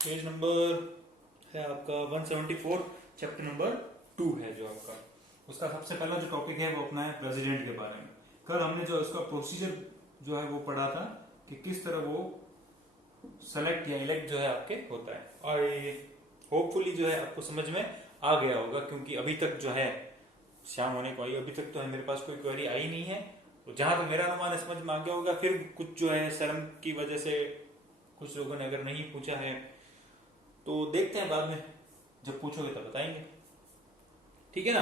Page number है आपका 174, chapter number 2 है जो आपका। उसका सबसे पहला जो टॉपिक है वो अपना है प्रेसिडेंट के बारे में। कल हमने जो उसका प्रोसीजर जो है वो पढ़ा था कि किस तरह वो सेलेक्ट या इलेक्ट जो है आपके होता है, और ये होपफुली जो है आपको समझ में आ गया होगा, क्योंकि अभी तक जो है शाम होने को आई, अभी तक तो है मेरे पास कोई क्वेरी आई नहीं है। तो जहां तक मेरा अनुमान है समझ में आ गया होगा। फिर कुछ जो है शर्म की वजह से कुछ लोगों ने अगर नहीं पूछा है तो देखते हैं, बाद में जब पूछोगे तब बताएंगे, ठीक है ना।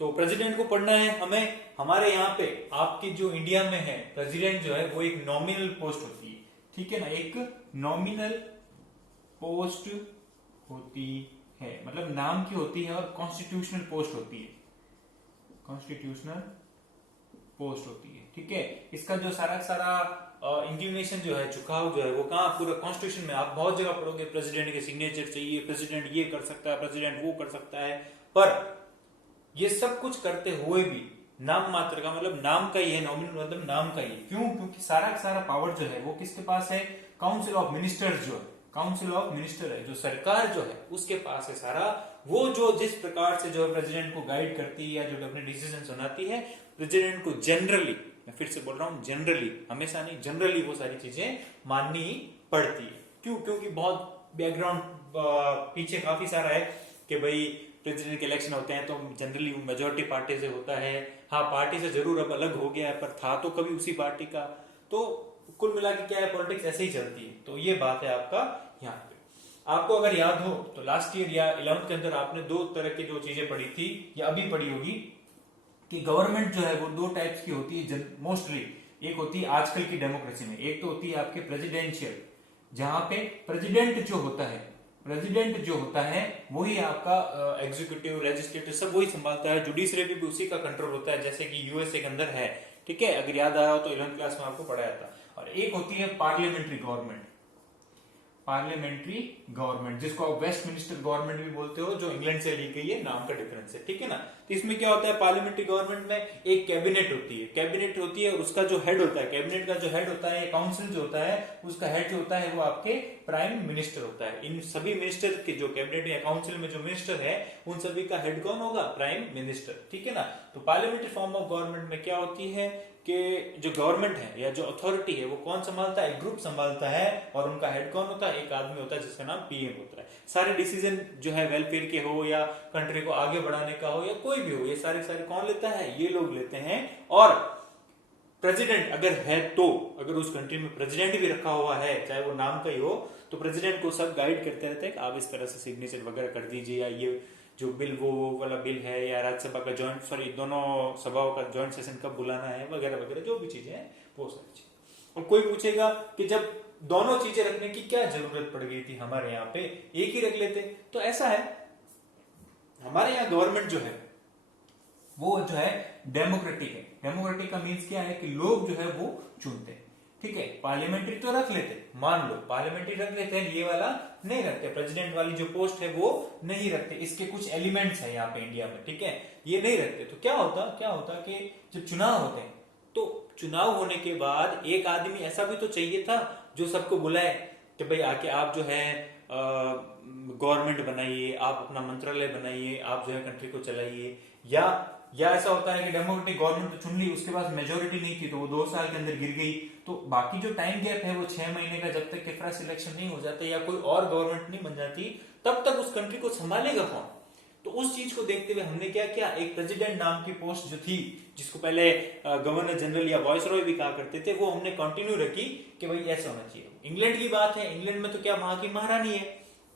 तो प्रेसिडेंट को पढ़ना है हमें। हमारे यहाँ पे आपकी जो इंडिया में है प्रेसिडेंट जो है वो एक नॉमिनल पोस्ट होती है, ठीक है ना। एक नॉमिनल पोस्ट होती है, मतलब नाम की होती है, और कॉन्स्टिट्यूशनल पोस्ट होती है, कॉन्स्टिट्यूशनल पोस्ट होती है, ठीक है। इसका जो सारा इंक्लिनेशन जो है, झुकाव जो है वो कहाँ, पूरा कॉन्स्टिट्यूशन में। आप बहुत जगह पढ़ोगे प्रेसिडेंट के सिग्नेचर चाहिए, प्रेसिडेंट ये कर सकता है, प्रेसिडेंट वो कर सकता है, पर ये सब कुछ करते हुए भी नाम मात्र का, मतलब नाम का ही है, नॉमिनल मतलब नाम का ही। क्यों? क्योंकि सारा पावर जो है वो किसके पास है? काउंसिल ऑफ मिनिस्टर्स जो है, काउंसिल ऑफ मिनिस्टर है, जो सरकार जो है उसके पास है सारा। वो जो जिस प्रकार से जो प्रेसिडेंट को गाइड करती है या जो अपने डिसीजन सुनाती है, प्रेसिडेंट को जनरली, मैं फिर से बोल रहा हूं जनरली, हमेशा नहीं, जनरली वो सारी चीजें माननी पड़ती है। क्यों? क्योंकि बहुत बैकग्राउंड पीछे काफी सारा है कि भाई प्रेसिडेंट के इलेक्शन होते हैं तो जनरली मेजोरिटी पार्टी से होता है। हाँ, पार्टी से जरूर अब अलग हो गया है, पर था तो कभी उसी पार्टी का। तो कुल मिला के क्या है, पॉलिटिक्स ऐसे ही चलती है। तो ये बात है आपका यहाँ पे। आपको अगर याद हो तो लास्ट ईयर या 11th के अंदर आपने दो तरह की जो चीजें पढ़ी थी या अभी पढ़ी होगी, कि गवर्नमेंट जो है वो दो टाइप्स की होती है मोस्टली। एक होती है आजकल की डेमोक्रेसी में, एक तो होती है आपके प्रेसिडेंशियल, जहां पे प्रेसिडेंट जो होता है, प्रेसिडेंट जो होता है वही आपका एग्जीक्यूटिव, लेजिस्लेटिव सब वही संभालता है, जुडिशरी भी उसी का कंट्रोल होता है, जैसे कि यूएसए के अंदर है, ठीक है। अगर याद आ रहा हो तो 11th क्लास में आपको पढ़ाया था। और एक होती है पार्लियामेंट्री गवर्नमेंट, पार्लियामेंट्री गवर्नमेंट, जिसको आप वेस्ट मिनिस्टर गवर्नमेंट भी बोलते हो, जो इंग्लैंड से ली गई है, नाम का डिफरेंस है, ठीक है ना। तो इसमें क्या होता है, पार्लियामेंट्री गवर्नमेंट में एक कैबिनेट होती है, कैबिनेट होती है, उसका जो हेड होता है, कैबिनेट का जो हेड होता है, काउंसिल जो होता है, उसका हेड जो होता है वो आपके प्राइम मिनिस्टर होता है। इन सभी मिनिस्टर के जो कैबिनेट या काउंसिल में जो मिनिस्टर है, उन सभी का हेड कौन होगा? प्राइम मिनिस्टर, ठीक है ना। तो पार्लियामेंट्री फॉर्म ऑफ गवर्नमेंट में क्या होती है कि जो गवर्नमेंट है या जो अथॉरिटी है वो कौन संभालता है? एक ग्रुप संभालता है, और उनका हेड कौन होता है? एक आदमी होता है जिसका नाम पीएम होता है। सारे डिसीजन जो है वेलफेयर के हो या कंट्री को आगे बढ़ाने का हो या कोई भी हो, ये सारे कौन लेता है? ये लोग लेते हैं। और प्रेसिडेंट अगर है तो, अगर उस कंट्री में प्रेसिडेंट भी रखा हुआ है, चाहे वो नाम का ही हो, तो प्रेसिडेंट को सब गाइड करते रहते हैं कि आप इस तरह से सिग्नेचर वगैरह कर दीजिए, या ये जो बिल वो वाला बिल है, या राज्यसभा का जॉइंट, सॉरी दोनों सभाओं का जॉइंट सेशन कब बुलाना है, वगैरह वगैरह जो भी चीजें हैं वो सारी चीजें। और कोई पूछेगा कि जब दोनों चीजें रखने की क्या जरूरत पड़ गई थी, हमारे यहाँ पे एक ही रख लेते। तो ऐसा है, हमारे यहाँ गवर्नमेंट जो है वो जो है डेमोक्रेटिक है। डेमोक्रेटिक का मीन्स क्या है कि लोग जो है वो चुनते हैं, ठीक है। पार्लियामेंट्री तो रख लेते, मान लो पार्लियामेंट्री रख लेते हैं, ये वाला नहीं रखते, प्रेसिडेंट वाली जो पोस्ट है वो नहीं रखते। इसके कुछ एलिमेंट्स है यहाँ पे इंडिया में, ठीक है, ये नहीं रखते। तो क्या होता कि जब चुनाव होते हैं तो चुनाव होने के बाद एक आदमी ऐसा भी तो चाहिए था जो सबको बुलाए कि भाई आके आप जो है गवर्नमेंट बनाइए, आप अपना मंत्रालय बनाइए, आप जो है कंट्री को चलाइए। या ऐसा होता है कि डेमोक्रेटिक गवर्नमेंट तो चुन ली, उसके पास मेजोरिटी नहीं थी तो वो 2 साल के अंदर गिर गई, तो बाकी जो टाइम गैप है वो 6 महीने का, जब तक के फ्रेश इलेक्शन नहीं हो जाते या कोई और गवर्नमेंट नहीं बन जाती, तब तक उस कंट्री को संभालेगा कौन? तो उस चीज को देखते हुए हमने क्या किया, एक प्रेसिडेंट नाम की पोस्ट जो थी, जिसको पहले गवर्नर जनरल या वॉइस रॉय भी कहा करते थे, वो हमने कंटिन्यू रखी कि भाई ऐसा होना चाहिए। इंग्लैंड की बात है, इंग्लैंड में तो क्या वहां की महारानी है,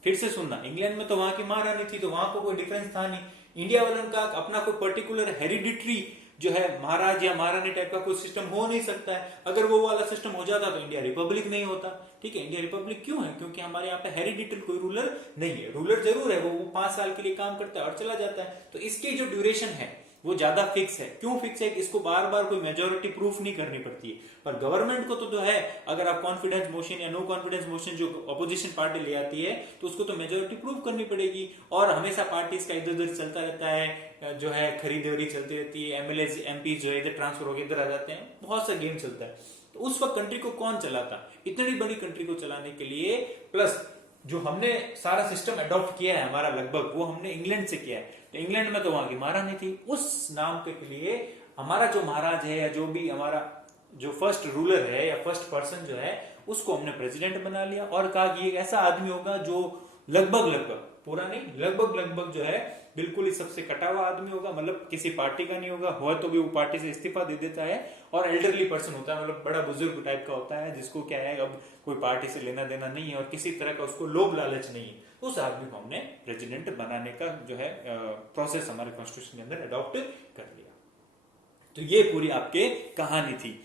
फिर से सुनना, इंग्लैंड में तो वहां की महारानी थी, तो वहां को कोई डिफरेंस था नहीं। इंडिया वालों का अपना कोई पर्टिकुलर हेरिडिटरी जो है महाराज या महारानी टाइप का कोई सिस्टम हो नहीं सकता है। अगर वो वाला सिस्टम हो जाता तो इंडिया रिपब्लिक नहीं होता, ठीक है। इंडिया रिपब्लिक क्यों है? क्योंकि हमारे यहाँ पे हेरिडिटरी कोई रूलर नहीं है। रूलर जरूर है, वो 5 साल के लिए काम करता है और चला जाता है। तो इसकी जो ड्यूरेशन है वो ज्यादा फिक्स है। क्यों फिक्स है? इसको बार बार कोई मेजोरिटी प्रूफ नहीं करनी पड़ती है। पर गवर्नमेंट को तो है, अगर आप कॉन्फिडेंस मोशन या नो कॉन्फिडेंस मोशन जो अपोजिशन पार्टी ले आती है तो उसको तो मेजोरिटी प्रूफ करनी पड़ेगी। और हमेशा पार्टीज का इधर उधर चलता रहता है, जो है खरीदारी चलती रहती है, एमएलए एमपी जो है इधर ट्रांसफर होकर इधर आ जाते हैं, बहुत सा गेम चलता है। तो उस वक्त कंट्री को कौन चलाता? इतनी बड़ी कंट्री को चलाने के लिए प्लस जो हमने सारा सिस्टम अडॉप्ट किया है हमारा लगभग, वो हमने इंग्लैंड से किया है। तो इंग्लैंड में तो वहां की महारानी थी, उस नाम के लिए हमारा जो महाराज है या जो भी हमारा जो फर्स्ट रूलर है या फर्स्ट पर्सन जो है उसको हमने प्रेसिडेंट बना लिया और कहा कि एक ऐसा आदमी होगा जो लगभग पूरा नहीं लगभग जो है बिल्कुल ही सबसे कटा हुआ आदमी होगा, मतलब किसी पार्टी का नहीं होगा, हो तो भी वो पार्टी से इस्तीफा दे देता है, और एल्डरली पर्सन होता है, मतलब बड़ा बुजुर्ग टाइप का होता है जिसको क्या है अब कोई पार्टी से लेना देना नहीं है और किसी तरह का उसको लोभ लालच नहीं है। उस आदमी को हमने प्रेसिडेंट बनाने का जो है प्रोसेस हमारे कॉन्स्टिट्यूशन के अंदर अडॉप्ट कर लिया। तो ये पूरी आपके कहानी थी।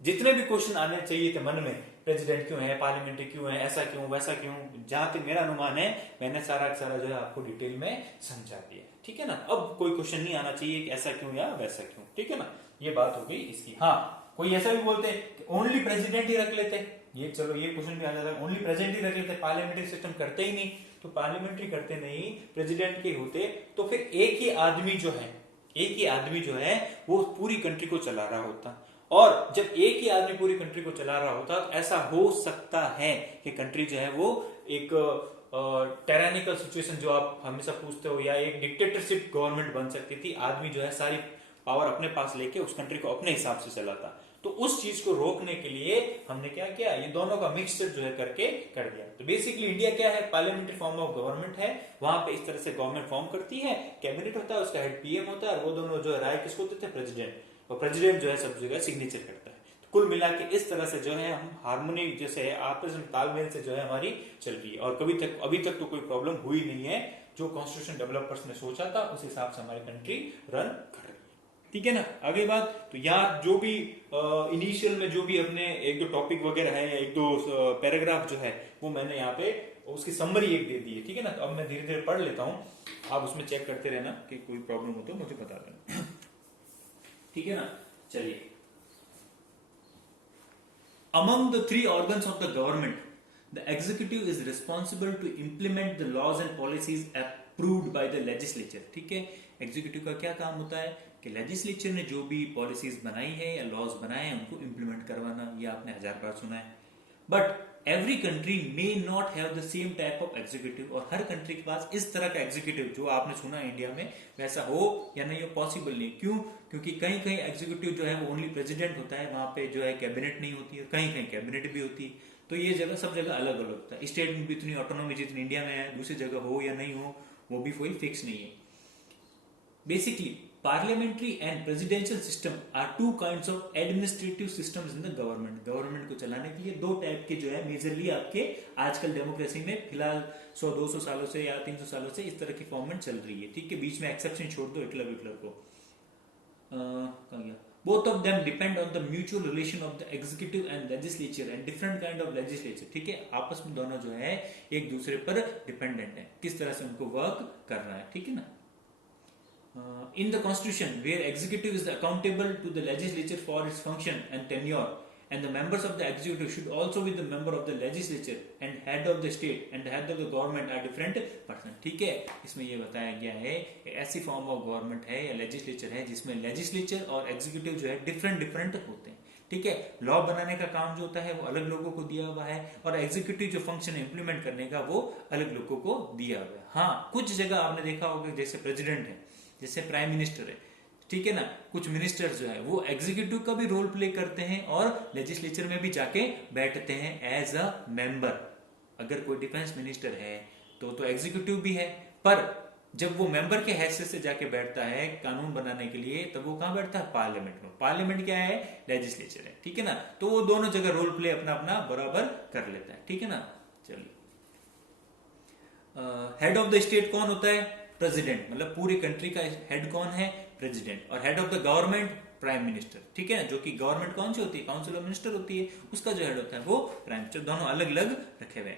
जितने भी क्वेश्चन आने चाहिए थे मन में, प्रेसिडेंट क्यों है, पार्लियामेंट्री क्यों है, ऐसा क्यों वैसा क्यों, जहां तक मेरा अनुमान है मैंने सारा जो है आपको डिटेल में समझा दिया, ठीक है ना। अब कोई क्वेश्चन नहीं आना चाहिए कि ऐसा क्यों या वैसा क्यों, ठीक है ना। ये बात हो गई इसकी। हाँ, कोई ऐसा भी बोलते हैं कि ओनली प्रेसिडेंट ही रख लेते, ये चलो ये क्वेश्चन भी आ जाता है, ओनली प्रेसिडेंट ही रख लेते, पार्लियामेंट्री सिस्टम करते ही नहीं। तो पार्लियामेंट्री करते नहीं, प्रेसिडेंट के होते तो फिर एक ही आदमी जो है वो पूरी कंट्री को चला रहा होता, और जब एक ही आदमी पूरी कंट्री को चला रहा होता तो ऐसा हो सकता है कि कंट्री जो है वो एक टेरानिकल सिचुएशन जो आप हमेशा पूछते हो, या एक डिक्टेटरशिप गवर्नमेंट बन सकती थी। आदमी जो है सारी पावर अपने पास लेके उस कंट्री को अपने हिसाब से चलाता। तो उस चीज को रोकने के लिए हमने क्या किया, ये दोनों का मिक्सचर जो है करके कर दिया। तो बेसिकली इंडिया क्या है, पार्लियामेंट्री फॉर्म ऑफ गवर्नमेंट है, वहां पे इस तरह से गवर्नमेंट फॉर्म करती है, कैबिनेट होता है, उसका हेड पीएम होता है, और वो दोनों जो है राय किसको देते हैं, प्रेसिडेंट, और प्रेसिडेंट जो है सब जगह सिग्नेचर करता है। तो कुल मिला के इस तरह से जो है हम हार्मोनी जैसे है आपस में तालमेल से जो है हमारी चल रही है, और अभी तक तो कोई प्रॉब्लम हुई नहीं है। जो कॉन्स्टिट्यूशन डेवलपर्स ने सोचा था उस हिसाब से हमारी कंट्री रन कर रही है, ठीक है ना। अगली बात, तो यहाँ जो भी इनिशियल में जो भी अपने एक दो टॉपिक वगैरह है, एक दो पैराग्राफ जो है वो मैंने यहाँ पे उसकी समरी एक दे दी है, ठीक है ना। तो अब मैं धीरे धीरे पढ़ लेता हूँ, आप उसमें चेक करते रहना कि कोई प्रॉब्लम हो तो मुझे बता देना, ठीक है ना। चलिए, among the 3 organs of the government, the executive is responsible to implement the laws and policies approved by the legislature, ठीक है। एग्जीक्यूटिव का क्या काम होता है कि लेजिस्लेचर ने जो भी पॉलिसीज बनाई है या लॉज बनाए हैं उनको इंप्लीमेंट करवाना, ये आपने 1000 बार सुना है। But every country may not have the same type of executive, और हर कंट्री के पास इस तरह का एग्जीक्यूटिव जो आपने सुना इंडिया में वैसा हो या नहीं हो पॉसिबल नहीं। क्यों? क्योंकि कहीं कहीं एग्जीक्यूटिव जो है वो ओनली प्रेसिडेंट होता है, वहां पे जो है कैबिनेट नहीं होती है, कहीं कहीं कैबिनेट भी होती है। तो ये जगह सब जगह अलग अलग होता है। स्टेट में भी इतनी ऑटोनॉमी जितनी इंडिया में है, दूसरी जगह हो या नहीं हो वो भी कोई फिक्स नहीं है। Basically parliamentary and presidential system are two kinds of administrative systems in the government। Government को चलाने के लिए दो टाइप के जो है मेजरली आपके आजकल डेमोक्रेसी में फिलहाल 100-200 सालों से या 300 सालों से इस तरह की फॉर्मेट चल रही है, ठीक है। बीच में एक्सेप्शन छोड़ दो हिटलर को। कहाँ गया? Both of them depend on the mutual relation of the executive and legislature and different kind of legislature, ठीक है। आपस में दोनों जो है एक दूसरे पर डिपेंडेंट है, किस तरह से उनको वर्क करना है, ठीक है ना। In the constitution where executive is accountable to the legislature for its function and tenure, and the members of the executive should also be the member of the legislature, and head of the state and the head of the government are different person, ठीक है। इसमें ये बताया गया है ऐसी form of government है या लेजिस्लेचर है जिसमें लेजिस्लेचर और एग्जीक्यूटिव जो है डिफरेंट होते हैं, ठीक है। लॉ बनाने का काम जो होता है वो अलग लोगों को दिया हुआ है, और एग्जीक्यूटिव जो फंक्शन इंप्लीमेंट करने का वो अलग लोगों को दिया हुआ है। हाँ, कुछ जगह आपने देखा होगा जैसे प्रेसिडेंट है, जैसे प्राइम मिनिस्टर है, ठीक है ना। कुछ मिनिस्टर जो है वो एग्जीक्यूटिव का भी रोल प्ले करते हैं और लेजिस्लेचर में भी जाके बैठते हैं एज अ मेंबर। अगर कोई डिफेंस मिनिस्टर है तो एग्जीक्यूटिव भी है, पर जब वो मेंबर के हैसियत से जाके बैठता है कानून बनाने के लिए, तब वो कहां बैठता है? पार्लियामेंट में। पार्लियामेंट क्या है? लेजिस्लेचर है, ठीक है ना। तो वो दोनों जगह रोल प्ले अपना अपना बराबर कर लेता है, ठीक है ना। चलिए, हेड ऑफ द स्टेट कौन होता है? प्रेसिडेंट, मतलब पूरी कंट्री का हेड कौन है? प्रेसिडेंट। और head of the government prime minister, ठीक है। जो कि गवर्नमेंट कौन सी होती है? काउंसिल ऑफ मिनिस्टर होती है, उसका जो हेड होता है वो प्राइम मिनिस्टर। दोनों अलग अलग रखे हुए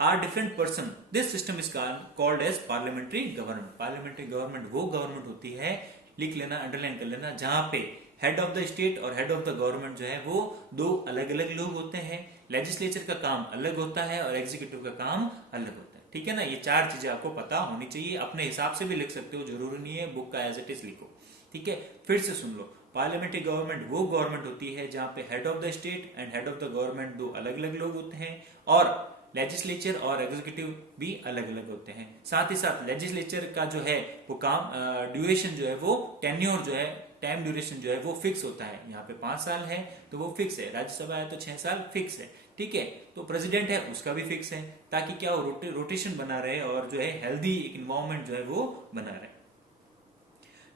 are different person. This system is called as parliamentary government. Parliamentary government वो गवर्नमेंट होती है, लिख लेना, अंडरलाइन कर लेना, जहां पे हेड ऑफ द स्टेट और हेड ऑफ द गवर्नमेंट जो है वो दो अलग अलग लोग होते हैं। लेजिस्लेचर का काम अलग होता है और एग्जीक्यूटिव का काम अलग होता है, ठीक है ना। ये चार चीजें आपको पता होनी चाहिए। अपने हिसाब से भी लिख सकते हो, जरूरी नहीं है बुक का एज इट इज लिखो, ठीक है। फिर से सुन लो, पार्लियामेंट्री गवर्नमेंट वो गवर्नमेंट होती है जहां पे head of the state and head of the government दो अलग अलग लोग होते हैं, और लेजिस्लेचर और एग्जीक्यूटिव भी अलग अलग होते हैं। साथ ही साथ लेजिस्लेचर का जो है वो काम ड्यूरेशन जो है वो टेन्योर जो है टाइम ड्यूरेशन जो है वो फिक्स होता है। यहाँ पे 5 साल है तो वो फिक्स है, राज्यसभा है तो 6 साल फिक्स है, ठीक है। तो प्रेसिडेंट है उसका भी फिक्स है, ताकि क्या हो रोटेशन बना रहे और जो है हेल्दी एक इन्वायरमेंट जो है वो बना रहे।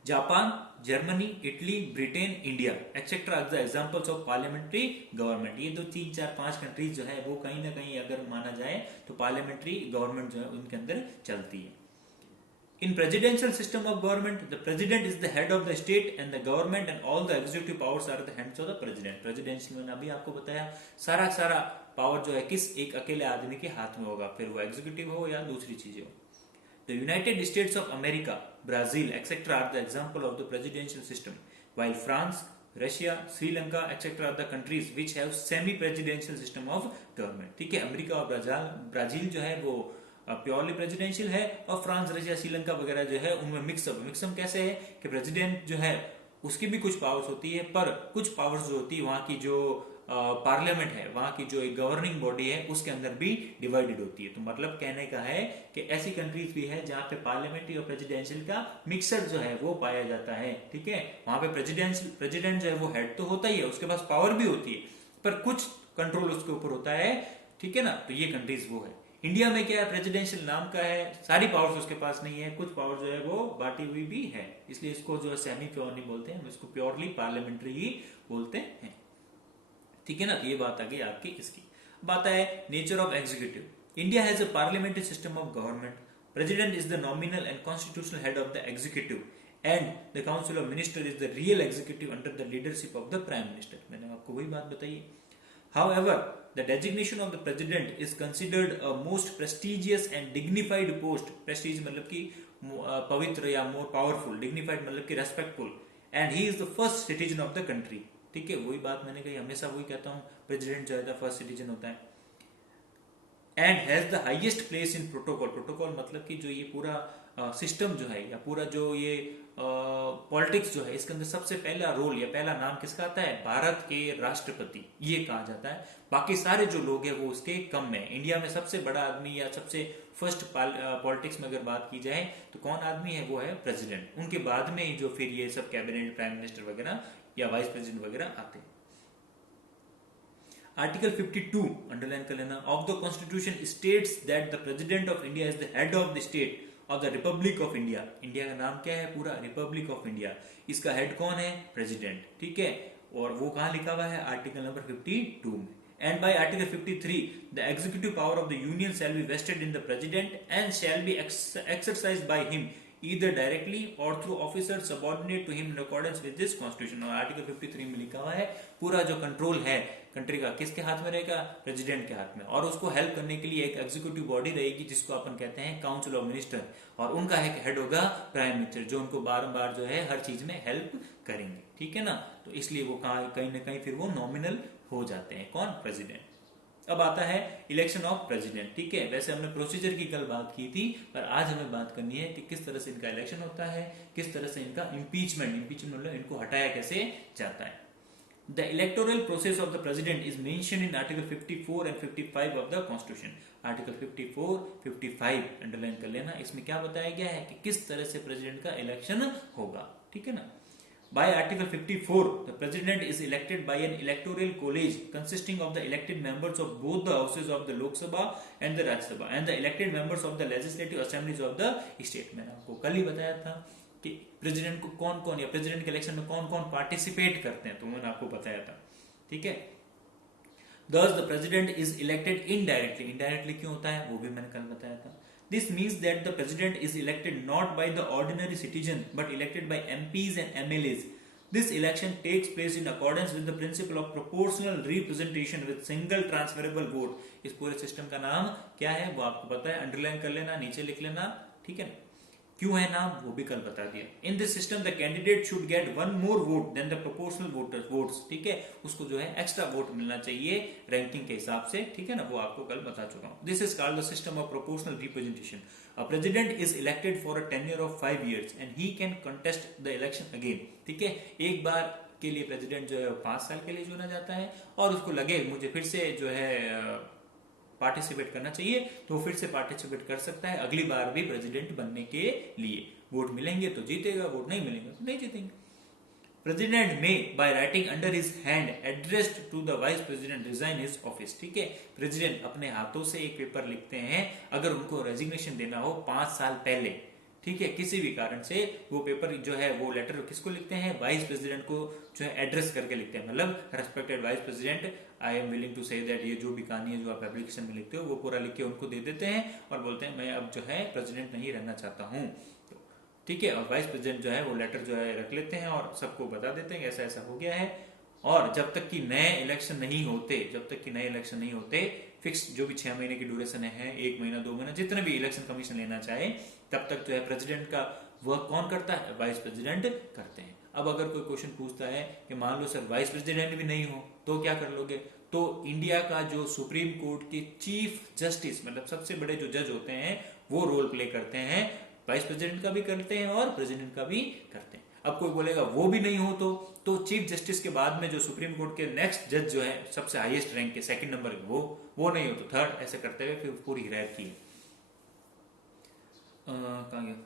Japan, Germany, Italy, Britain, India etcetera the examples of parliamentary government. ये जो 3 4 5 कंट्रीज जो है वो कहीं ना कहीं अगर माना जाए तो पार्लियामेंट्री गवर्नमेंट जो है उनके अंदर चलती है। In presidential system of government, the president is the head of the state and the government and all the executive powers are the hands of the president. Presidential में अभी आपको बताया सारा पावर जो है किस एक अकेले आदमी के हाथ में होगा, फिर वो एग्जीक्यूटिव हो या दूसरी चीजें हो। The United States of America, Brazil, etc. are the example of the presidential system, while France, Russia, Sri Lanka, etc. are the countries which have semi-presidential system of government. ठीक है, अमेरिका और Brazil जो है वो purely presidential है, और France, Russia, Sri Lanka वगैरह जो है उनमें मिक्सअप कैसे है कि प्रेसिडेंट जो है उसकी भी कुछ पावर्स होती है, पर कुछ पावर्स जो होती है वहां की जो पार्लियामेंट है, वहां की जो एक गवर्निंग बॉडी है उसके अंदर भी डिवाइडेड होती है। तो मतलब कहने का है कि ऐसी कंट्रीज भी है जहां पे पार्लियामेंट्री और प्रेसिडेंशियल का मिक्सर जो है वो पाया जाता है, ठीक है। वहां पे प्रेसिडेंट जो है वो हेड तो होता ही है, उसके पास पावर भी होती है, पर कुछ कंट्रोल उसके ऊपर होता है, ठीक है ना। तो ये कंट्रीज वो है। इंडिया में क्या है, प्रेसिडेंशियल नाम का है, सारी पावर्स उसके पास नहीं है, कुछ पावर जो है वो बांटी हुई भी है, इसलिए इसको जो है सेमी प्योर नहीं बोलते हैं, हम इसको प्योरली पार्लियामेंट्री ही बोलते हैं, ठीक है ना। तो ये बात आ गई आपकी इसकी। बात है nature of executive. India has a parliamentary system of government. President is the nominal and constitutional head of the executive and the council of minister is the real executive under the leadership of the prime minister. मैंने आपको वही बात बताई। However, the designation of the president is considered a most prestigious and dignified post. Prestige मतलब कि पवित्र या more powerful, dignified मतलब कि respectful, and he is the first citizen of the country. ठीक है, वही बात मैंने कही, हमेशा वही कहता हूँ, प्रेसिडेंट जो है फर्स्ट सिटीजन होता है। And has the highest place in protocol. Protocol मतलब कि जो ये पूरा सिस्टम जो है या पूरा जो ये पॉलिटिक्स जो है इसके अंदर सबसे पहला रोल या पहला नाम किसका आता है, भारत के राष्ट्रपति, ये कहा जाता है। बाकी सारे जो लोग हैं वो उसके कम में। इंडिया में सबसे बड़ा आदमी या सबसे फर्स्ट पॉलिटिक्स में अगर बात की जाए तो कौन आदमी है, वो है प्रेसिडेंट। उनके बाद में जो फिर ये सब कैबिनेट, प्राइम मिनिस्टर वगैरह या वाइस प्रेसिडेंट वगैरह आते हैं। आर्टिकल 52 अंडरलाइन कर लेना of the constitution states that the president of India is the head of the state of the Republic of India. India का नाम क्या है पूरा, रिपब्लिक ऑफ इंडिया। इसका हेड कौन है, प्रेसिडेंट, ठीक है। और वो कहां लिखा हुआ है, आर्टिकल नंबर 52 में। And by article 53 the executive power of the union shall be vested in the president and shall be exercised by him either directly or through officers subordinate to him in accordance with this constitution। और article 53 में लिखा हुआ है पूरा जो control है country का किसके हाथ में रहेगा, प्रेसिडेंट के हाथ में। और उसको हेल्प करने के लिए एक एग्जीक्यूटिव बॉडी रहेगी जिसको अपन कहते हैं काउंसिल ऑफ मिनिस्टर, और उनका एक हेड होगा प्राइम मिनिस्टर, जो उनको बार जो है हर चीज में हेल्प करेंगे, ठीक है ना। तो इसलिए वो कहीं ना कहीं फिर वो नॉमिनल हो जाते हैं, कौन, प्रेसिडेंट। अब आता है इलेक्शन ऑफ प्रेसिडेंट, ठीक है। वैसे हमने प्रोसीजर की कल बात की थी, पर आज हमें बात करनी है कि किस तरह से इनका इलेक्शन होता है, किस तरह से इनका इम्पीचमेंट मतलब इनको हटाया कैसे जाता है। The electoral process of the president is mentioned in article 54 and 55 of the constitution. Article 54, 55 underline कर लेना। इसमें क्या बताया गया है कि किस तरह से प्रेसिडेंट का इलेक्शन होगा, ठीक है ना। By Article 54, the President is elected by an electoral college consisting of the elected members of both the houses of the Lok Sabha and the Rajya Sabha and the elected members of the legislative assemblies of the state। मैंने आपको कल ही बताया था कि president को कौन-कौन या president के इलेक्शन में कौन-कौन पार्टिसिपेट करते हैं, तो मैंने आपको बताया था, ठीक है। Thus the President is elected indirectly। indirectly क्यों होता है वो भी मैंने कल बताया था। This means that the president is elected not by the ordinary citizen but elected by MPs and MLAs। This election takes place in accordance with the principle of proportional representation with single transferable vote। इस पूरे system का नाम क्या है वो आपको पता है, अंडरलाइन कर लेना, नीचे लिख लेना, ठीक है। क्यों है नाम वो भी कल बता दिया। In this system the candidate should get 1 more vote than the proportional votes, ठीक है। उसको जो है एक्स्ट्रा वोट मिलना चाहिए रैंकिंग के हिसाब से, ठीक है ना, वो आपको कल बता चुका हूं। This is called the system of proportional representation. A president is elected for a tenure of 5 years and he can contest the election again, ठीक है। एक बार के लिए प्रेसिडेंट जो है 5 साल के लिए चुना जाता है, और उसको लगे मुझे फिर से जो है पार्टिसिपेट करना चाहिए तो फिर से पार्टिसिपेट कर सकता है अगली बार भी प्रेसिडेंट बनने के लिए। वोट मिलेंगे तो जीतेगा, वोट नहीं मिलेंगे तो नहीं जीतेंगे। प्रेसिडेंट में by writing under his hand addressed to the vice president resign his office. ठीक है, प्रेसिडेंट अपने हाथों से एक पेपर लिखते हैं अगर उनको रेजिग्नेशन देना हो 5 साल पहले, ठीक है, किसी भी कारण से वो पेपर जो है वो लेटर किसको लिखते हैं, वाइस प्रेसिडेंट को जो है एड्रेस करके लिखते हैं, मतलब respected vice president I am willing to say that, ये जो भी कहानी है जो आप एप्लीकेशन में लिखते हो वो पूरा लिख के उनको दे देते हैं और बोलते हैं मैं अब जो है प्रेसिडेंट नहीं रहना चाहता हूँ। ठीक है, और वाइस प्रेसिडेंट जो है वो लेटर जो है रख लेते हैं और सबको बता देते हैं ऐसा ऐसा हो गया है। और जब तक कि नए इलेक्शन नहीं होते, फिक्स जो भी 6 महीने की ड्यूरेशन है, 1 महीना 2 महीना जितने भी इलेक्शन कमीशन लेना चाहे, तब तक जो है प्रेसिडेंट का वर्क कौन करता है, वाइस प्रेसिडेंट करते हैं। अब अगर कोई क्वेश्चन पूछता है कि मान लो सर वाइस प्रेसिडेंट भी नहीं हो तो क्या कर लोगे, तो इंडिया का जो सुप्रीम कोर्ट के चीफ जस्टिस, मतलब सबसे बड़े जो जज होते हैं वो रोल प्ले करते हैं, वाइस प्रेसिडेंट का भी करते हैं और प्रेसिडेंट का भी करते हैं। अब कोई बोलेगा वो भी नहीं हो तो चीफ जस्टिस के बाद में जो सुप्रीम कोर्ट के नेक्स्ट जज जो है सबसे हाईएस्ट रैंक के सेकंड नंबर के वो नहीं हो तो थर्ड, ऐसे करते हुए फिर पूरी हिरायत की। कहां गया,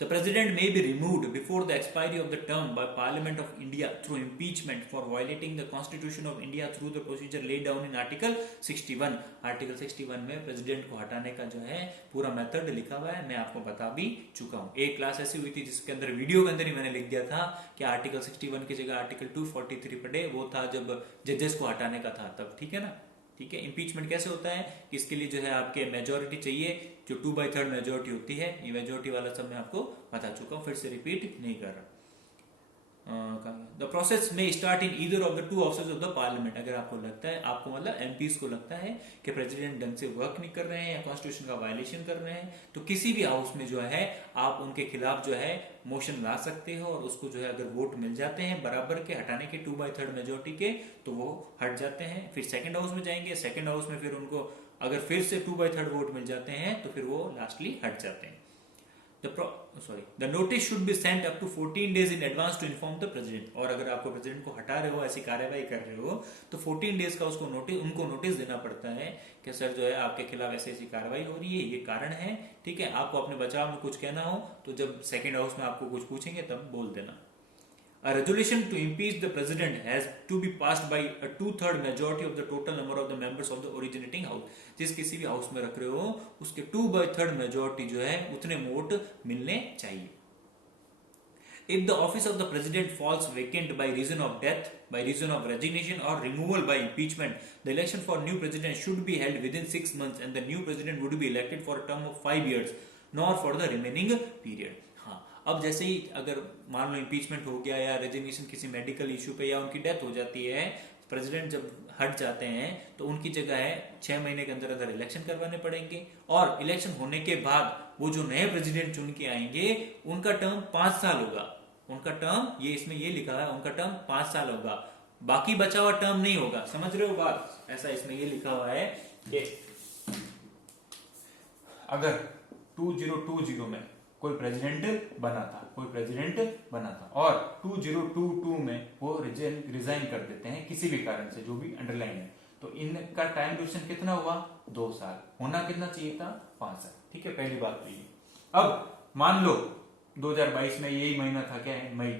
The president may be removed before the expiry of the term by Parliament of India through impeachment for violating the Constitution of India through the procedure laid down in Article 61। Article 61 में president को हटाने का जो है पूरा method लिखा हुआ है, मैं आपको बता भी चुका हूँ। एक क्लास ऐसी हुई थी जिसके अंदर वीडियो के अंदर ही मैंने लिख दिया था कि आर्टिकल 61 की जगह आर्टिकल 243 पढ़े, वो था जब जजेस को हटाने का था तब। ठीक है ना, ठीक है। इंपीचमेंट कैसे होता है कि इसके लिए जो है आपके मेजोरिटी चाहिए, जो 2/3 मेजोरिटी होती है, ये मेजोरिटी वाला सब मैं आपको बता चुका हूँ, फिर से रिपीट नहीं कर रहा। द प्रोसेस में start in either of the 2 houses of the parliament. अगर आपको लगता है, आपको मतलब एमपीज को लगता है कि प्रेसिडेंट ढंग से वर्क नहीं कर रहे हैं या कॉन्स्टिट्यूशन का वायलेशन कर रहे हैं, तो किसी भी हाउस में जो है आप उनके खिलाफ जो है मोशन ला सकते हो और उसको जो है अगर वोट मिल जाते हैं बराबर के हटाने के 2/3 मेजोरिटी के, तो वो हट जाते हैं। फिर सेकंड हाउस में जाएंगे, सेकंड हाउस में फिर उनको अगर फिर से 2/3 वोट मिल जाते हैं तो फिर वो लास्टली हट जाते हैं। The notice should be sent up to 14 days in advance to inform the president। और अगर आपको प्रेसिडेंट को हटा रहे हो, ऐसी कार्यवाही कर रहे हो, तो 14 डेज का उनको नोटिस देना पड़ता है कि सर जो है आपके खिलाफ ऐसी ऐसी कार्रवाई हो रही है, ये कारण है। ठीक है, आपको अपने बचाव में कुछ कहना हो तो जब सेकेंड हाउस में आपको कुछ पूछेंगे तब बोल देना। A resolution to impeach the president has to be passed by a 2/3 majority of the total number of the members of the originating house। जिस किसी भी हाउस में रख रहे हो उसके 2/3 मेजोरिटी जो है उतने वोट मिलने चाहिए। If the office of the president falls vacant by reason of death, by reason of resignation or removal by impeachment, the election for new president should be held within 6 months and the new president would be elected for a term of 5 years, nor for the remaining period। अब जैसे ही अगर मान लो impeachment हो गया या resignation किसी medical issue पे या उनकी डेथ हो जाती है, प्रेसिडेंट जब हट जाते हैं तो उनकी जगह है 6 महीने के अंदर अंदर इलेक्शन करवाने पड़ेंगे और इलेक्शन होने के बाद वो जो नए प्रेसिडेंट चुन के आएंगे उनका टर्म 5 साल होगा। उनका टर्म, ये इसमें ये लिखा है, उनका टर्म 5 साल होगा, बाकी बचा हुआ टर्म नहीं होगा। समझ रहे हो बात? ऐसा इसमें ये लिखा हुआ है कि अगर 2020 में कोई प्रेसिडेंट बना था और 2022 में वो रिजाइन कर देते हैं किसी भी कारण से, जो भी अंडरलाइन है, तो इनका टाइम ड्यूरेशन कितना हुआ? 2 साल। होना कितना चाहिए था? 5 साल। ठीक है, पहली बात तो ये। अब मान लो 2022 में यही महीना था, क्या है, मई,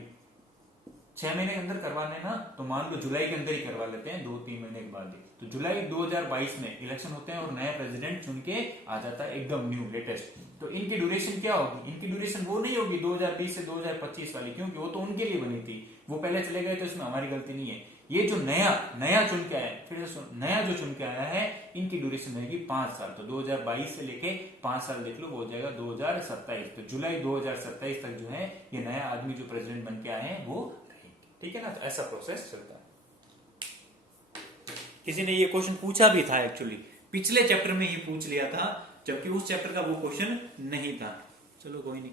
6 महीने के अंदर करवाने ना, तो मान लो जुलाई के अंदर ही करवा लेते हैं, 2-3 महीने के बाद ही। तो जुलाई 2022 में इलेक्शन होते हैं और नया प्रेसिडेंट चुन के आ जाता है, एकदम न्यू लेटेस्ट। तो इनकी ड्यूरेशन क्या होगी? इनकी ड्यूरेशन वो नहीं होगी 2020 से 2025 वाली, क्योंकि वो तो उनके लिए बनी थी, वो पहले चले गए तो इसमें हमारी गलती नहीं है। ये जो नया चुन के आया है, फिर नया जो चुन के आया है, इनकी ड्यूरेशन रहेगी 5 साल। तो 2022 से लेके 5 साल देख लो, वो हो जाएगा 2027। तो जुलाई 2027 तक जो है ये नया आदमी जो प्रेसिडेंट बन के आए हैं वो रहेंगे। ठीक है ना, तो ऐसा प्रोसेस चलता है। किसी ने ये क्वेश्चन पूछा भी था, एक्चुअली पिछले चैप्टर में ये पूछ लिया था, जबकि उस चैप्टर का वो क्वेश्चन नहीं था। चलो कोई नहीं,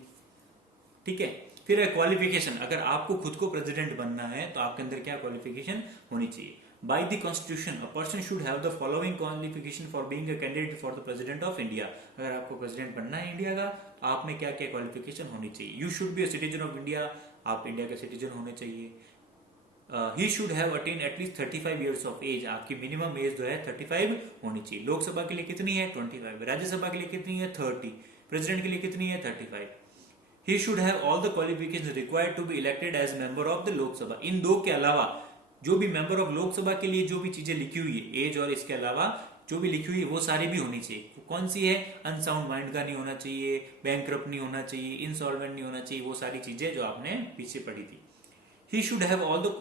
ठीक है। फिर क्वालिफिकेशन, अगर आपको खुद को प्रेसिडेंट बनना है तो आपके अंदर क्या क्वालिफिकेशन होनी चाहिए? By the constitution a person should have the following qualification for being a candidate for the president of India. अगर आपको प्रेसिडेंट बनना है इंडिया का, तो आप में क्या क्या क्वालिफिकेशन होनी चाहिए? You should be a citizen of India, आप इंडिया के सिटीजन होने चाहिए। He should have attain at least 35 years of age. आपकी मिनिमम एज जो है 35 होनी चाहिए। लोकसभा के लिए कितनी है 25, राज्यसभा के लिए कितनी है 30, प्रेसिडेंट के लिए कितनी है 35। He should have all the qualifications required to be elected as member of the Lok Sabha. इन दो के अलावा जो भी मेंबर ऑफ लोकसभा के लिए जो भी चीजें लिखी हुई है, एज और इसके अलावा जो भी लिखी हुई है वो सारी भी होनी चाहिए। कौन सी है? अनसाउंड माइंड का नहीं होना चाहिए, बैंकरप्ट नहीं होना चाहिए, इंसॉल्वेंट नहीं होना चाहिए, वो सारी चीजें जो आपने पीछे पढ़ी थी। He should have all the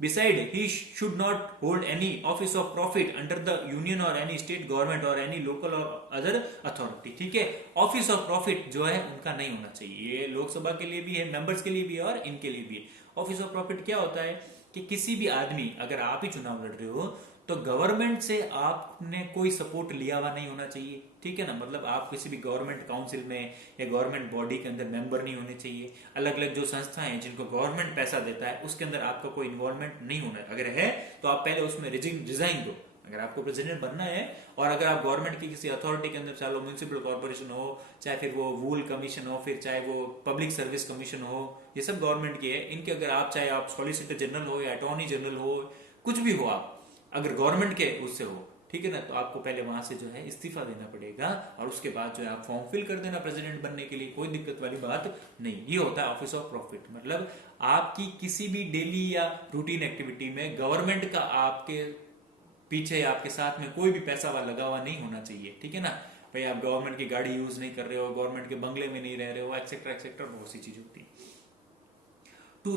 beside he should not hold any office of profit under the union or any state government or any local or other authority। ठीक है, ऑफिस ऑफ प्रॉफिट जो है उनका नहीं होना चाहिए। ये लोकसभा के लिए भी है, मेंबर्स के लिए भी है और इनके लिए भी है। ऑफिस ऑफ प्रॉफिट क्या होता है कि किसी भी आदमी, अगर आप ही चुनाव लड़ रहे हो तो गवर्नमेंट से आपने कोई सपोर्ट लिया हुआ नहीं होना चाहिए। ठीक है ना, मतलब आप किसी भी गवर्नमेंट काउंसिल में या गवर्नमेंट बॉडी के अंदर मेंबर नहीं होने चाहिए। अलग अलग जो संस्थाएं हैं जिनको गवर्नमेंट पैसा देता है उसके अंदर आपका कोई इन्वॉल्वमेंट नहीं होना है। अगर है तो आप पहले उसमें रिजाइन दो अगर आपको प्रेसिडेंट बनना है। और अगर आप गवर्नमेंट की किसी अथॉरिटी के अंदर, चाहे वो म्यूनिसिपल कॉर्पोरेशन हो, चाहे फिर वो वूल कमीशन हो, फिर चाहे वो पब्लिक सर्विस कमीशन हो, ये सब गवर्नमेंट की है। इनके अगर आप, चाहे आप सॉलिसिटर जनरल हो या अटॉर्नी जनरल हो, कुछ भी हो, आप अगर गवर्नमेंट के उससे हो, ठीक है ना, तो आपको पहले वहां से जो है इस्तीफा देना पड़ेगा और उसके बाद जो है आप फॉर्म फिल कर देना प्रेसिडेंट बनने के लिए। कोई दिक्कत वाली बात नहीं। ये होता है ऑफिस ऑफ प्रॉफिट। मतलब आपकी किसी भी डेली या रूटीन एक्टिविटी में गवर्नमेंट का आपके पीछे या आपके साथ में कोई भी पैसा वाला लगा हुआ नहीं होना चाहिए। ठीक है ना भाई, आप गवर्नमेंट की गाड़ी यूज नहीं कर रहे हो, गवर्नमेंट के बंगले में नहीं रह रहे हो, एक्सेट्रा एक्सेट्रा, बहुत सी चीज होती है। To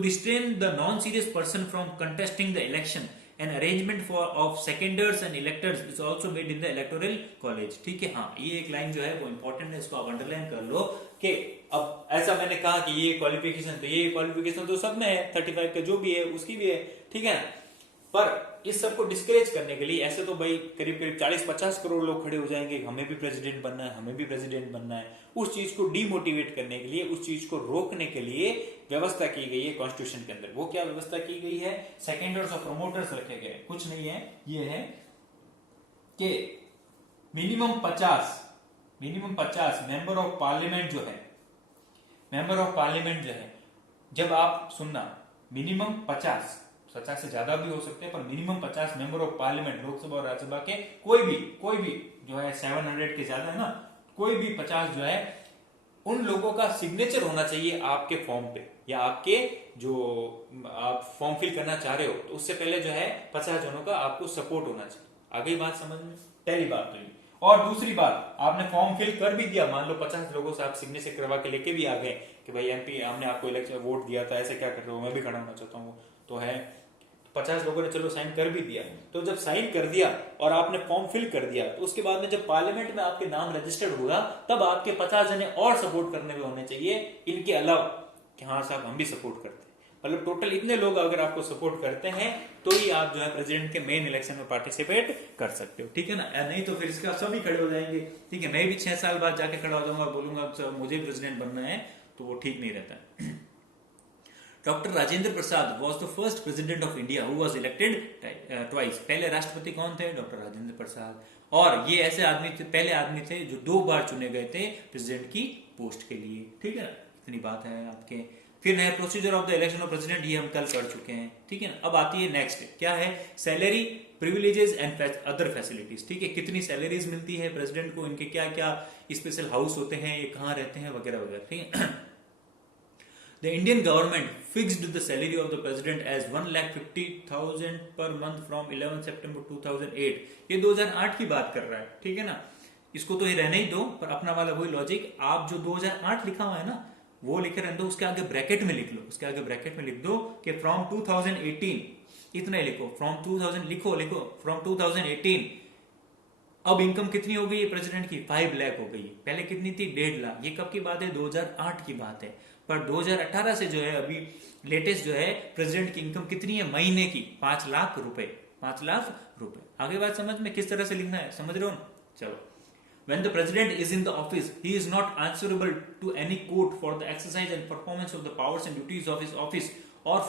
restrain the non-serious person from contesting the election, an arrangement of seconders and electors is also made in the electoral college। ठीक है, हाँ, ये एक लाइन जो है वो इंपॉर्टेंट है, इसको आप अंडरलाइन कर लो कि अब ऐसा मैंने कहा कि ये क्वालिफिकेशन तो सब में है, 35 का जो भी है उसकी भी है। ठीक है, पर इस सबको डिस्करेज करने के लिए ऐसे तो भाई करीब करीब 40-50 करोड़ लोग खड़े हो जाएंगे, हमें भी प्रेसिडेंट बनना है, हमें भी प्रेसिडेंट बनना है। उस चीज को डीमोटिवेट करने के लिए, उस चीज को रोकने के लिए व्यवस्था की गई है कॉन्स्टिट्यूशन के अंदर। वो क्या व्यवस्था की गई है? सेकेंडर्स और प्रमोटर्स रखे गए। कुछ नहीं है, ये है कि मिनिमम 50 मेंबर ऑफ पार्लियामेंट जो है, जब आप सुनना, मिनिमम 50 से ज्यादा भी हो सकते हैं, पर minimum 50 member of parliament, Lok Sabha और राज्यसभा के कोई भी जो है 700 के ज्यादा है ना, कोई भी 50 जो है, उन लोगों का सिग्नेचर होना चाहिए आपके फॉर्म पे, या आपके जो आप फॉर्म फिल करना चाह रहे हो, तो उससे पहले जो है 50 जनों का आपको सपोर्ट होना चाहिए। आगे बात समझ में? पहली बात तो ये। और दूसरी बात, आपने फॉर्म फिल कर भी दिया, मान लो 50 लोगों से आप सिग्नेचर करवा के लेके भी आ गए कि भाई एमपी हमने आपको इलेक्शन वोट दिया था, ऐसे क्या कर रहे हो, मैं भी खड़ा होना चाहता हूँ, तो है 50 लोगों ने चलो साइन कर भी दिया। तो जब साइन कर दिया और आपने फॉर्म फिल कर दिया, तो उसके बाद में जब पार्लियामेंट में आपके नाम रजिस्टर्ड होगा, तब आपके 50 जने और सपोर्ट करने में होने चाहिए इनके अलावा, कि हाँ साहब हम भी सपोर्ट करते हैं। मतलब टोटल इतने लोग अगर आपको सपोर्ट करते हैं तो ही आप जो है प्रेसिडेंट के मेन इलेक्शन में पार्टिसिपेट कर सकते हो। ठीक है ना, नहीं तो फिर इसका सभी खड़े हो जाएंगे। ठीक है, मैं भी 6 साल बाद जाके खड़ा हो जाऊंगा और बोलूंगा मुझे प्रेसिडेंट बनना है, तो वो ठीक नहीं रहता। Doctor Rajendra Prasad was the first president of India who was elected twice. पहले राष्ट्रपति कौन थे? डॉक्टर राजेंद्र प्रसाद। और ये ऐसे आदमी थे, पहले आदमी थे जो 2 बार चुने गए थे प्रेसिडेंट की पोस्ट के लिए। ठीक है ना, इतनी बात है आपके। फिर है procedure of the election of president, ये हम कल कर चुके हैं। ठीक है ना, अब आती है नेक्स्ट, क्या है? Salary, privileges and other facilities. ठीक है, कितनी सैलरीज मिलती है प्रेसिडेंट को, इनके क्या क्या स्पेशल हाउस होते हैं, ये कहाँ रहते हैं, वगैरह वगैरह। ठीक है, The Indian government fixed the salary of the president as 1,50,000 per month from 11 September 2008। ये 2008 की बात कर रहा है। ठीक है ना, इसको तो ये रहने ही दो, पर अपना वाला वही लॉजिक, आप जो 2008 लिखा हुआ है ना, वो लिखे रहने दो, उसके आगे ब्रैकेट में लिख लो, उसके आगे ब्रैकेट में लिख दो कि फ्रॉम 2018, इतना ही लिखो, फ्रॉम 2000 लिखो फ्रॉम 2018। अब इनकम कितनी हो गई है प्रेसिडेंट की? 5 लाख हो गई है। पहले कितनी थी? 1.5 लाख। ये कब की बात है? 2008 की बात है। पर 2018 से जो है अभी लेटेस्ट जो है प्रेसिडेंट की इनकम कितनी है महीने की? 5 लाख रुपए। 5 लाख रुपए। आगे बात समझ में किस तरह से लिखना है, समझ रहे हो? चलो, when the president is in the office, he is not answerable to any court for the exercise and performance of the powers and duties of his office or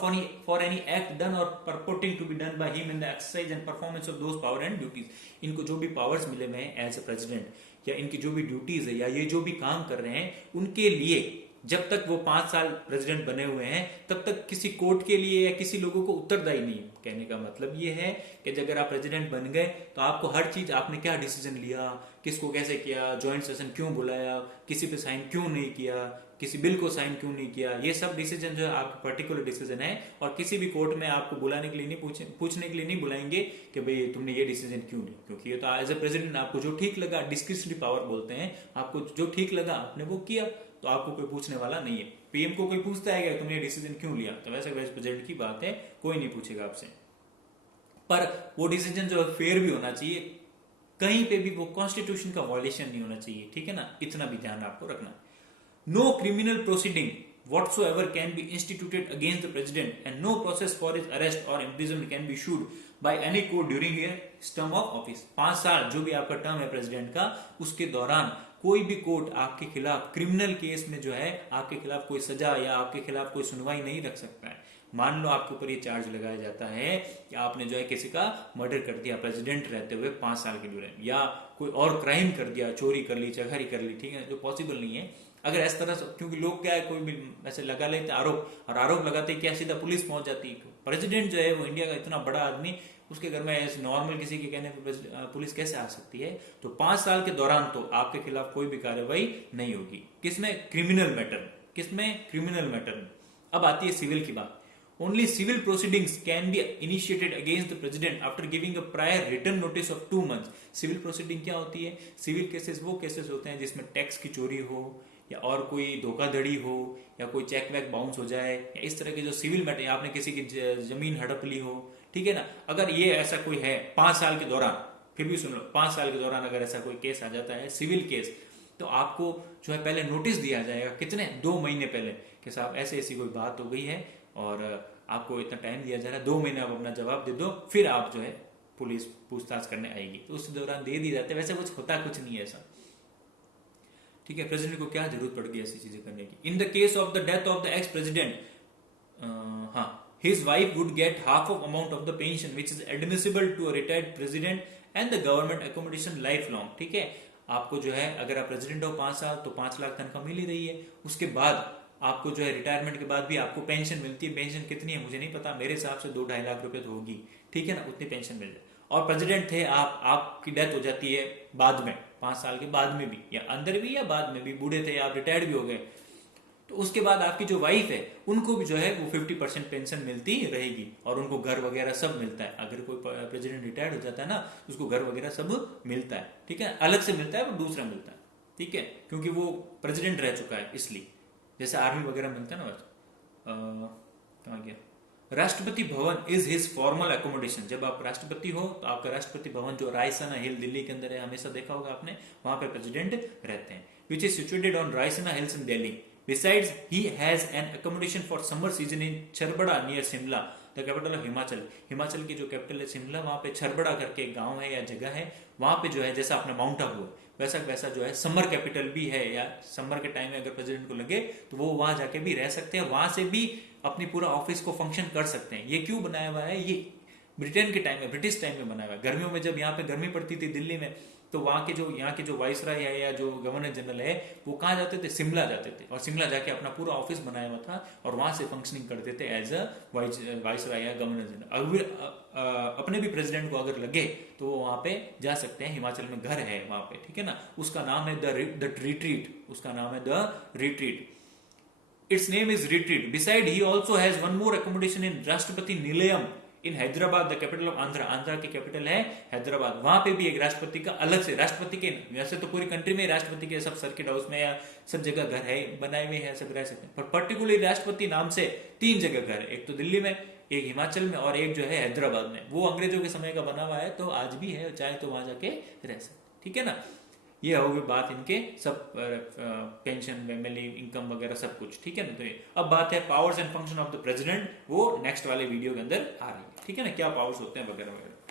for any act done or purporting to be done by him in the exercise and performance of those power and duties। इनको जो भी powers मिले हुए हैं as a president, या इनकी जो भी ड्यूटीज है, या ये जो भी काम कर रहे हैं, उनके लिए जब तक वो 5 साल प्रेसिडेंट बने हुए हैं तब तक किसी कोर्ट के लिए या किसी लोगों को उत्तरदायी नहीं है। कहने का मतलब ये है कि अगर आप प्रेसिडेंट बन गए तो आपको हर चीज, आपने क्या डिसीजन लिया, किसको कैसे किया, ज्वाइंट सेशन क्यों बुलाया, किसी पे साइन क्यों नहीं किया, किसी बिल को साइन क्यों नहीं किया, ये सब डिसीजन जो है आपके पर्टिकुलर डिसीजन है। और किसी भी कोर्ट में आपको बुलाने के लिए नहीं पूछने के लिए नहीं बुलाएंगे कि भाई तुमने ये डिसीजन क्यों लिया, क्योंकि ये तो एज ए प्रेसिडेंट आपको जो ठीक लगा, डिस्क्रिशनरी पावर बोलते हैं, आपको जो ठीक लगा आपने वो किया, तो आपको कोई पूछने वाला नहीं है। पीएम को कोई पूछता है कि तुमने डिसीजन क्यों लिया, तो वैसे वाइस प्रेसिडेंट की बात है, कोई नहीं पूछेगा आपसे। पर वो डिसीजन जो है फेयर भी होना चाहिए, कहीं पे भी वो कॉन्स्टिट्यूशन का वायलेशन नहीं होना चाहिए, ठीक है ना, इतना भी ध्यान आपको रखना। No criminal proceeding whatsoever can be instituted against the president and no process for his arrest or imprisonment can be issued by any court during his term of office। 5 साल जो भी आपका टर्म है प्रेसिडेंट का, उसके दौरान कोई भी कोर्ट आपके खिलाफ क्रिमिनल केस में जो है आपके खिलाफ कोई सजा या आपके खिलाफ कोई सुनवाई नहीं रख सकता है। मान लो आपके ऊपर ये चार्ज लगाया जाता है कि आपने जो है किसी का मर्डर कर दिया प्रेसिडेंट रहते हुए 5 साल के दौरान, या कोई और क्राइम कर दिया, चोरी कर ली, चकारी कर ली, ठीक है, जो पॉसिबल नहीं है। अगर इस तरह से, क्योंकि लोग क्या है कोई भी ऐसे लगा लेते आरोप, और आरोप लगाते ही क्या सीधा पुलिस पहुंच जाती है। प्रेसिडेंट जो है वो इंडिया का इतना बड़ा आदमी, उसके घर में ऐसे नॉर्मल किसी के कहने पर पुलिस कैसे आ सकती है। तो 5 साल के दौरान तो आपके खिलाफ कोई भी कार्रवाई नहीं होगी। किसमें? Criminal matter. किसमें? क्रिमिनल मैटर में। अब आती है सिविल की बात। Only civil proceedings can be initiated against the president after giving a prior written notice of 2 months। Civil proceeding क्या होती है? सिविल केसेस वो केसेस होते हैं जिसमें टैक्स की चोरी हो, या और कोई धोखाधड़ी हो, या कोई चेक वैक बाउंस हो जाए, या इस तरह के जो सिविल मैटर, आपने किसी की जमीन हड़प ली हो, ठीक है ना। अगर ये ऐसा कोई है 5 साल के दौरान, फिर भी सुन लो, 5 साल के दौरान अगर ऐसा कोई केस आ जाता है सिविल केस, तो आपको जो है पहले नोटिस दिया जाएगा। कितने? 2 महीने पहले कि साहब ऐसे ऐसी कोई बात हो गई है और आपको इतना टाइम दिया जा रहा है, 2 महीने आप अपना जवाब दे दो, फिर आप जो है पुलिस पूछताछ करने आएगी। तो उस दौरान दे दी जाते हैं। वैसे कुछ होता कुछ नहीं है ऐसा, ठीक है। प्रेसिडेंट को क्या जरूरत पड़ गई ऐसी चीजें करने की। In the case of the death of the ex president, हाँ, his wife would get half of amount of the pension which is admissible to a retired president and the government accommodation life long, ठीक है। आपको जो है अगर आप president हो 5 साल तो 5 लाख तनख्वाह मिल ही रही है। उसके बाद आपको जो है रिटायरमेंट के बाद भी आपको पेंशन मिलती है। पेंशन कितनी है मुझे नहीं पता, मेरे हिसाब से 2-2.5 लाख रुपए तो होगी, ठीक है ना, उतनी पेंशन मिल जाए। और प्रेसिडेंट थे आप, आपकी डेथ हो जाती है बाद में, 5 साल के बाद में भी, या अंदर भी या बाद में भी, बूढ़े थे आप, रिटायर्ड भी हो गए, तो उसके बाद आपकी जो वाइफ है उनको भी जो है वो 50% पेंशन मिलती रहेगी, और उनको घर वगैरह सब मिलता है। अगर कोई प्रेसिडेंट रिटायर्ड हो जाता है ना, उसको घर वगैरह सब मिलता है, ठीक है, अलग से मिलता है, वो दूसरा मिलता है, ठीक है, क्योंकि वो प्रेसिडेंट रह चुका है इसलिए। जैसे आर्मी वगैरह मिलता है ना, कहाँ गया, Rashtrapati Bhavan is his formal accommodation. जब आप राष्ट्रपति हो तो आपका राष्ट्रपति भवन जो रायसना हिल दिल्ली के अंदर है, हमेशा देखा होगा आपने, वहां पे प्रेसिडेंट रहते हैं, which is situated on Raisina hills in Delhi. Besides, he has an accommodation for summer season in Charbada near Shimla, the capital of Himachal. Himachal की जो कैपिटल है शिमला, वहां पे छरबड़ा करके एक गांव है या जगह है, वहां पे जो है जैसा अपना माउंट आबू है वैसा जो है समर कैपिटल भी है, या समर के टाइम में अगर प्रेसिडेंट को लगे तो वो वहां जाके भी रह सकते हैं, वहां से भी अपनी पूरा ऑफिस को फंक्शन कर सकते हैं। ये क्यों बनाया हुआ है? ये ब्रिटेन के टाइम में, ब्रिटिश टाइम में बनाया हुआ है। गर्मियों में जब यहाँ पे गर्मी पड़ती थी दिल्ली में, तो वहां के जो यहाँ के जो वाइसराय है या जो गवर्नर जनरल है, वो कहाँ जाते थे? शिमला जाते थे, और शिमला जाके अपना पूरा ऑफिस बनाया हुआ था और वहां से फंक्शनिंग करते थे एज अ वाइसराय या गवर्नर जनरल। अगर अपने भी प्रेसिडेंट को अगर लगे तो वो वहां पे जा सकते हैं। हिमाचल में घर है वहां पे, ठीक है ना, उसका नाम है द रिट्रीट, उसका नाम है the retreat. Its name is retreat. Beside, he also has one more accommodation in Rashtrapati Nilayam in Hyderabad, the capital of Andhra. Andhra की कैपिटल है हैदराबाद, वहां पे भी एक राष्ट्रपति का अलग से, राष्ट्रपति के, वैसे तो पूरी कंट्री में राष्ट्रपति के सब सर्किट हाउस में या सब जगह घर है, बनाए हुए हैं, सब रह सकते हैं, पर पर्टिकुलरली राष्ट्रपति नाम से 3 जगह घर है, एक तो दिल्ली में, एक हिमाचल में, और एक जो है हैदराबाद में। वो अंग्रेजों के समय का बना हुआ है, तो आज भी है, चाहे तो वहां जाके रह सकते, ठीक है ना। ये होगी बात इनके सब पेंशन, फैमिली इनकम वगैरह सब कुछ, ठीक है ना। तो अब बात है powers and function of the president, वो नेक्स्ट वाले वीडियो के अंदर आ रही है, ठीक है ना, क्या पावर्स होते हैं वगैरह वगैरह।